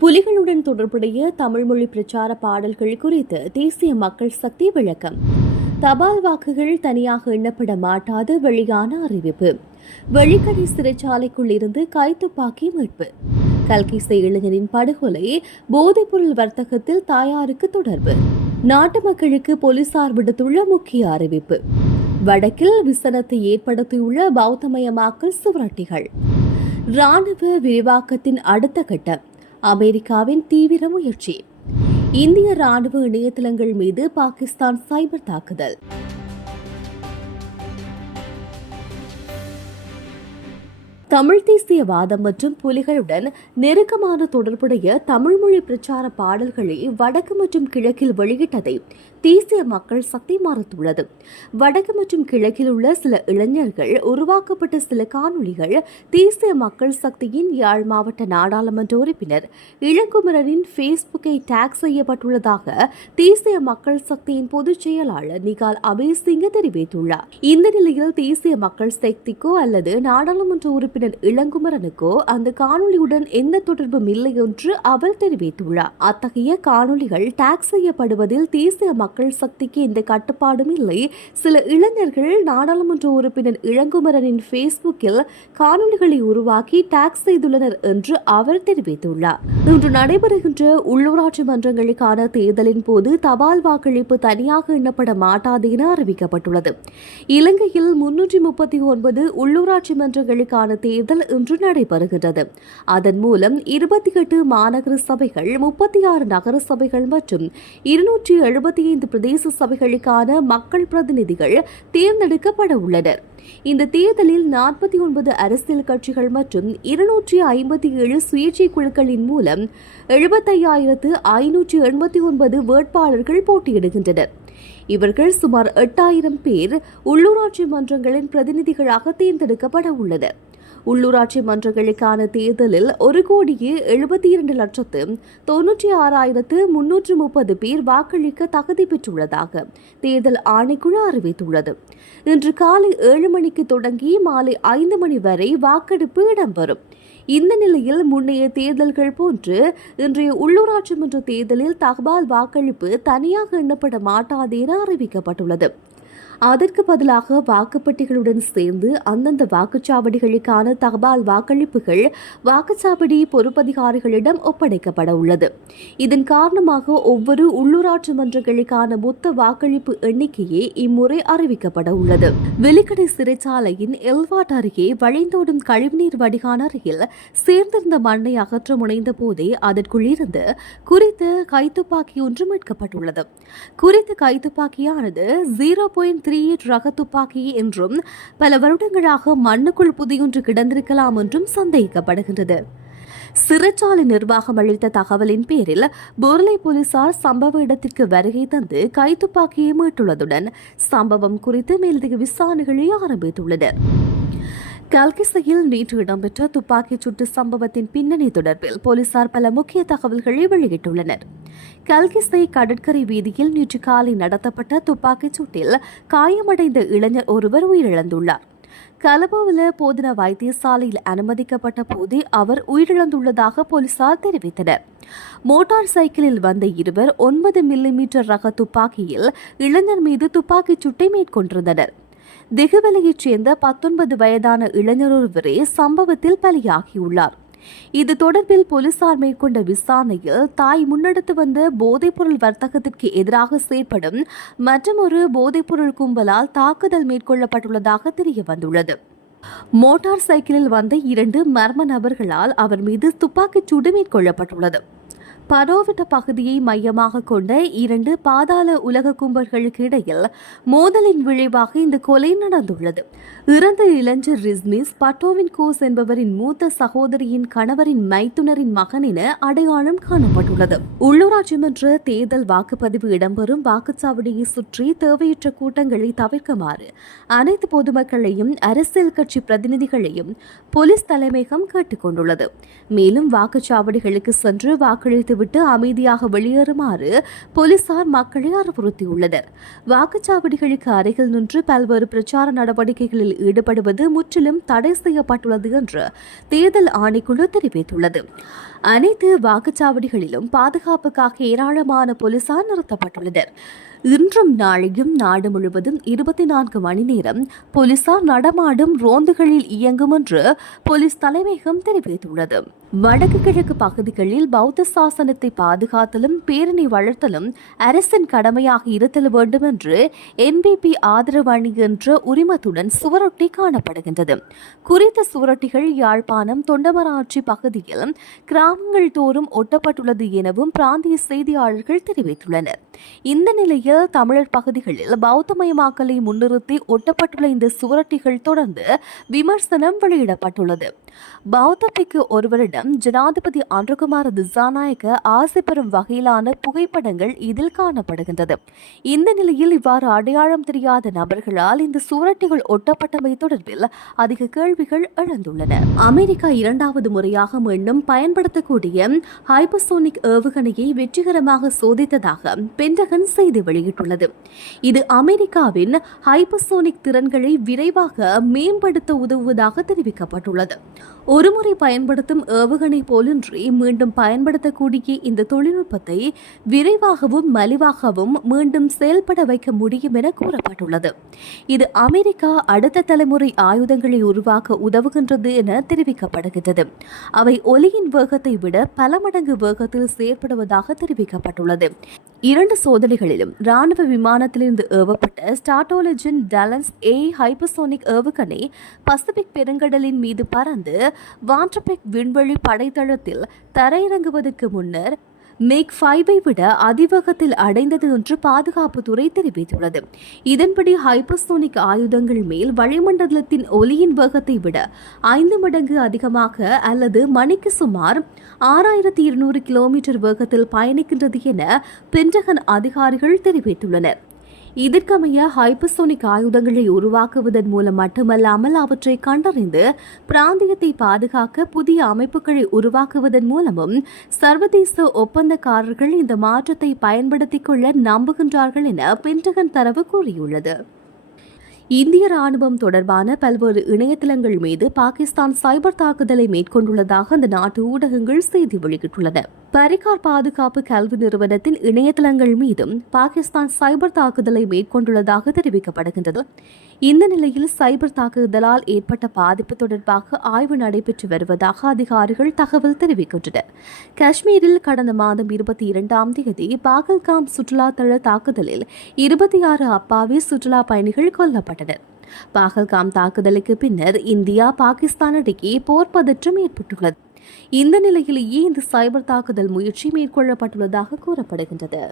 புலிகளுடன் தொடர்புடைய தமிழ்மொழி பிரச்சார பாடல்கள் குறித்து தேசிய மக்கள் சக்தி விளக்கம். தபால் வாக்குகள் தனியாக எண்ணப்பட மாட்டாது வெளியான அறிவிப்பு. வெள்ளிக்கடை சிறைச்சாலைக்குள் இருந்து கைத்துப்பாக்கி மீட்பு. கல்கிசை இளைஞரின் படுகொலை. போதைப்பொருள் வர்த்தகத்தில் தாயாருக்கு தொடர்பு. நாட்டு மக்களுக்கு போலீசார் விடுத்துள்ள முக்கிய அறிவிப்பு. வடக்கில் விசனத்தை ஏற்படுத்தியுள்ள பௌத்தமயமாக்கல் சுவரட்டிகள். ராணுவ விரிவாக்கத்தின் அடுத்த கட்டம். அமெரிக்காவின் தீவிர முயற்சி. இந்திய ராணுவ இணையதளங்கள் மீது பாகிஸ்தான் சைபர் தாக்குதல். தமிழ் தேசியவாதம் மற்றும் புலிகளுடன் நெருக்கமான தொடர்புடைய தமிழ்மொழி பிரச்சார பாடல்களை வடக்கு மற்றும் கிழக்கில் வெளியிட்டதை தேசிய மக்கள் சக்தி மறுத்துள்ளது. வடக்கு மற்றும் கிழக்கில் உள்ள சில இளைஞர்கள் உருவாக்கப்பட்ட சில காணொளிகள் தேசிய மக்கள் சக்தியின் யாழ் மாவட்ட நாடாளுமன்ற உறுப்பினர் இளங்குமரனின் பேஸ்புக்கை டேக் செய்யப்பட்டுள்ளதாக தேசிய மக்கள் சக்தியின் பொதுச் செயலாளர் நிகால் அபேசிங்க தெரிவித்துள்ளார். இந்த நிலையில் தேசிய மக்கள் சக்திக்கோ அல்லது நாடாளுமன்ற உறுப்பினர் இளங்குமரனுக்கோ அந்த காணொளியுடன் எந்த தொடர்பும் இல்லை என்று அவர் தெரிவித்துள்ளார். அத்தகைய காணொளிகள் டேக் செய்யப்படுவதில் தேசிய மக்கள் சக்திக்கு எந்த கட்டுப்பாடும் இல்லை. சில இளைஞர்கள் நாடாளுமன்ற உறுப்பினர் இளங்குமரனின் பேஸ்புக்கில் காணொளிகளை உருவாக்கி டேக் செய்துள்ளனர் என்று அவர் தெரிவித்துள்ளார். இன்று நடைபெறுகின்ற உள்ளூராட்சி மன்றங்களுக்கான தேர்தலின் போது தபால் வாக்களிப்பு தனியாக எண்ணப்பட மாட்டாது என அறிவிக்கப்பட்டுள்ளது. இலங்கையில் 339 உள்ளூராட்சி மன்றங்களுக்கான தேர்தல் இன்று நடைபெறுகின்றது. அதன் மூலம் 28 மாநகர சபைகள், 36 நகர சபைகள் மற்றும் 275 பிரதேச சபைகளுக்கான மக்கள் பிரதிநிதிகள் தேர்ந்தெடுக்கப்பட உள்ளனர். இந்த தேர்தலில் 49 அரசியல் கட்சிகள் மற்றும் 257 சுயேட்சை குழுக்களின் மூலம் 75,589 வேட்பாளர்கள் போட்டியிடுகின்றனர். இவர்கள் சுமார் 8,000 பேர் உள்ளூராட்சி மன்றங்களின் பிரதிநிதிகளாக தேர்ந்தெடுக்கப்பட உள்ளனர். உள்ளூராட்சி மன்றங்களுக்கான தேர்தலில் 1,72,96,330 பேர் வாக்களிக்க தகுதி பெற்றுள்ளதாக தேர்தல் ஆணைக்குழு அறிவித்துள்ளது. இன்று காலை 7 மணிக்கு தொடங்கி மாலை 5 மணி வரை வாக்கெடுப்பு இடம்பெறும். இந்த நிலையில் முன்னைய தேர்தல்கள் போன்று இன்றைய உள்ளூராட்சி மன்ற தேர்தலில் தபால் வாக்களிப்பு தனியாக எண்ணப்பட மாட்டாது என அறிவிக்கப்பட்டுள்ளது. அதற்கு பதிலாக வாக்குப்பட்டிகளுடன் சேர்ந்து அந்தந்த வாக்குச்சாவடிகளுக்கான தபால் வாக்களிப்புகள் வாக்குச்சாவடி பொறுப்பதிகாரிகளிடம் ஒப்படைக்கப்பட உள்ளது. இதன் காரணமாக ஒவ்வொரு உள்ளூராட்சி மன்றங்களுக்கான மொத்த வாக்களிப்பு எண்ணிக்கையே இம்முறை அறிவிக்கப்பட உள்ளது. வெலிக்கடை சிறைச்சாலையின் எல்வாட் அருகே வழிந்தோடும் கழிவுநீர் வடிகான் அருகில் சேர்ந்திருந்த மண்ணை அகற்ற முனைந்த போதே அதற்குள் இருந்து குறித்த கைத்துப்பாக்கி ஒன்று மீட்கப்பட்டுள்ளது. குறித்த கைத்துப்பாக்கியானது 0.38 ரக துப்பாக்கி என்றும் பல வருடங்களாக மண்ணுக்குள் புதியொன்று கிடந்திருக்கலாம் என்றும் சந்தேகிக்கப்படுகின்றது. சிறைச்சாலை நிர்வாகம் அளித்த தகவலின் பேரில் போர்லை போலீசார் சம்பவ இடத்திற்கு வருகை தந்து கைத்துப்பாக்கியை மீட்டுள்ளதுடன் சம்பவம் குறித்து மேலதிக விசாரணைகளை ஆரம்பித்துள்ளனர். கல்கிசையில் நேற்று இடம்பெற்ற துப்பாக்கிச் சூட்டு சம்பவத்தின் பின்னணி தொடர்பில் போலீசார் பல முக்கிய தகவல்களை வெளியிட்டுள்ளனர். கல்கிசை கடற்கரை வீதியில் நேற்று காலை நடத்தப்பட்ட துப்பாக்கிச் சூட்டில் காயமடைந்த இளைஞர் ஒருவர் உயிரிழந்துள்ளார். கலபோவில போதனா வைத்தியசாலையில் அனுமதிக்கப்பட்ட போதே அவர் உயிரிழந்துள்ளதாக போலீசார் தெரிவித்தனர். மோட்டார் சைக்கிளில் வந்த இருவர் 9 மில்லிமீட்டர் ரக துப்பாக்கியில் இளைஞர் மீது துப்பாக்கிச் சூட்டை மேற்கொண்டிருந்தனர். திகுவலையைச் சேர்ந்த 19 வயதான இளைஞர் ஒருவரே சம்பவத்தில் பலியாகியுள்ளார். இது தொடர்பில் போலீசார் மேற்கொண்ட விசாரணையில் தாய் முன்னெடுத்து வந்த போதைப்பொருள் வர்த்தகத்திற்கு எதிராக செயற்படும் மற்றொரு போதைப்பொருள் கும்பலால் தாக்குதல் மேற்கொள்ளப்பட்டுள்ளதாக தெரிய வந்துள்ளது. மோட்டார் சைக்கிளில் வந்த 2 மர்ம நபர்களால் அவர் மீது துப்பாக்கிச் சூடு மேற்கொள்ளப்பட்டுள்ளது. பரோவிட்ட பகுதியை மையமாக கொண்ட 2 பாதாள உலக கும்பல்களுக்கு இடையில் மோதலின் விளைவாக இந்த கொலை நடந்துள்ளது. இறந்த இளைஞர் ரிஸ்மிஸ் பட்டோவின் கோஸ் என்பவரின் மூத்த சகோதரியின் கணவரின் மைத்துனரின் மகன் என அடையாளம் காணப்பட்டுள்ளது. உள்ளூராட்சி மன்ற தேர்தல் வாக்குப்பதிவு இடம்பெறும் வாக்குச்சாவடியை சுற்றி தேவையற்ற கூட்டங்களை தவிர்க்குமாறு அனைத்து பொதுமக்களையும் அரசியல் கட்சி பிரதிநிதிகளையும் போலீஸ் தலைமையகம் கேட்டுக் கொண்டுள்ளது. மேலும் வாக்குச்சாவடிகளுக்கு சென்று வாக்களித்து விட்டு அமைதியாக வெளியேறுமாறு போலீசார் மக்களை அறிவுறுத்தியுள்ளனர். வாக்குச்சாவடிகளுக்கு அருகில் நின்று பல்வேறு பிரச்சார நடவடிக்கைகளில் ஈடுபடுவது முற்றிலும் தடை செய்யப்பட்டுள்ளது என்று தேர்தல் ஆணைக்குழு தெரிவித்துள்ளது. அனைத்து வாக்குச்சாவடிகளிலும் பாதுகாப்புக்காக ஏராளமான போலீசார் நிறுத்தப்பட்டுள்ளனர். இன்றும் நாளையும் நாடு முழுவதும் 24 மணி நேரம் போலீசார் நடமாடும் ரோந்துகளில் இயங்கும் என்று போலீஸ் தலைமையகம் தெரிவித்துள்ளது. வடக்கு கிழக்கு பகுதிகளில் பௌத்த சாசனத்தை பாதுகாத்தலும் பேரணி வளர்த்தலும் அரசின் கடமையாக இருத்தல் வேண்டும் என்று என்பிபி ஆதரவு அணி என்ற உரிமத்துடன் சுவரொட்டி காணப்படுகின்றது. குறித்த சுவரொட்டிகள் யாழ்ப்பாணம் தொண்டமராட்சி பகுதியில் கிராமங்கள் தோறும் ஒட்டப்பட்டுள்ளது எனவும் பிராந்திய செய்தியாளர்கள் தெரிவித்துள்ளனர். இந்த நிலையில் தமிழர் பகுதிகளில் பௌத்தமயமாக்கலை முன்னிறுத்தி ஒட்டப்பட்டுள்ள இந்த சுவரொட்டிகள் தொடர்ந்து விமர்சனம் வெளியிடப்பட்டுள்ளது. பௌத்த பிக்கு ஒருவரிடம் ஜனாதிபதி அன்ருகுமார திசாநாயக்க ஆசை பெறும் வகையிலான புகைப்படங்கள் இதில் காணப்படுகின்றது. இந்த நிலையில் இவ்வாறு அடையாளம் தெரியாத நபர்களால் இந்த சுவரொட்டிகள் ஒட்டப்பட்டமை தொடர்பில் அதிக கேள்விகள் எழுந்துள்ளன. அமெரிக்கா இரண்டாவது முறையாக மீண்டும் பயன்படுத்தக்கூடிய ஹைப்பர்சோனிக் ஏவுகணையை வெற்றிகரமாக சோதித்ததாக பென்டகன் செய்தி வெளியிட்டுள்ளது. இது அமெரிக்காவின் ஹைப்பர்சோனிக் திறன்களை விரைவாக மேம்படுத்த உதவுவதாக தெரிவிக்கப்பட்டுள்ளது. ஒருமுறை பயன்படுத்தும் ஏவுகணை போலின்றி மீண்டும் பயன்படுத்தக்கூடிய இந்த தொழில்நுட்பத்தை விரைவாகவும் மலிவாகவும் மீண்டும் செயல்பட வைக்க முடியும் என கூறப்பட்டுள்ளது. இது அமெரிக்கா அடுத்த தலைமுறை ஆயுதங்களை உருவாக்க உதவுகின்றது என தெரிவிக்கப்படுகின்றது. அவை ஒலியின் வேகத்தை விட பல மடங்கு வேகத்தில் செயற்படுவதாக தெரிவிக்கப்பட்டுள்ளது. 2 சோதனைகளிலும் ராணுவ விமானத்திலிருந்து ஏவப்பட்ட ஸ்டார்டோலஜின் டலன்ஸ் ஏ ஹைப்பர்சோனிக் ஏவுகணை பசிபிக் பெருங்கடலின் மீது பறந்து வான்ட்ரபெக் விண்வெளி படைத்தளத்தில் தரையிறங்குவதற்கு முன்னர் மேக் 5 விட அதிவேகத்தில் அடைந்தது என்று பாதுகாப்புத்துறை தெரிவித்துள்ளது. இதன்படி ஹைப்பர்சோனிக் ஆயுதங்கள் மேல் வளிமண்டலத்தின் ஒலியின் வேகத்தை விட 5 மடங்கு அதிகமாக அல்லது மணிக்கு சுமார் 6200 கிலோமீட்டர் வேகத்தில் பயணிக்கின்றது என பென்டகன் அதிகாரிகள் தெரிவித்துள்ளனர். இதற்கமைய ஹைப்பர்சோனிக் ஆயுதங்களை உருவாக்குவதன் மூலம் மட்டுமல்லாமல் அவற்றை கண்டறிந்து பிராந்தியத்தை பாதுகாக்க புதிய அமைப்புகளை உருவாக்குவதன் மூலமும் சர்வதேச ஒப்பந்தக்காரர்கள் இந்த மாற்றத்தை பயன்படுத்திக் கொள்ள நம்புகின்றார்கள் என பென்டகன் தரவு கூறியுள்ளது. இந்திய ராணுவம் தொடர்பான பல்வேறு இணையதளங்கள் மீது பாகிஸ்தான் சைபர் தாக்குதலை மேற்கொண்டுள்ளதாக அந்த நாட்டு ஊடகங்கள் செய்தி வெளியிட்டுள்ளன. பரிகார் பாதுகாப்பு கல்வி நிறுவனத்தின் இணையதளங்கள் மீதும் பாகிஸ்தான் சைபர் தாக்குதலை மேற்கொண்டுள்ளதாக தெரிவிக்கப்படுகின்றது. இந்த நிலையில் சைபர் தாக்குதலால் ஏற்பட்ட பாதிப்பு தொடர்பாக ஆய்வு நடைபெற்று வருவதாக அதிகாரிகள் தகவல் தெரிவிக்கின்றனர். காஷ்மீரில் கடந்த மாதம் 22ஆம் தேதி பாகல்காம் சுற்றுலா தள தாக்குதலில் 26 அப்பாவி சுற்றுலா பயணிகள் கொல்லப்பட்டனர். பாகல்காம் தாக்குதலுக்கு பின்னர் இந்தியா பாகிஸ்தான் இடையே போர் பதற்றம் ஏற்பட்டுள்ளது. இந்த நிலையிலேயே இந்த சைபர் தாக்குதல் முயற்சி மேற்கொள்ளப்பட்டுள்ளதாக கூறப்படுகின்றது.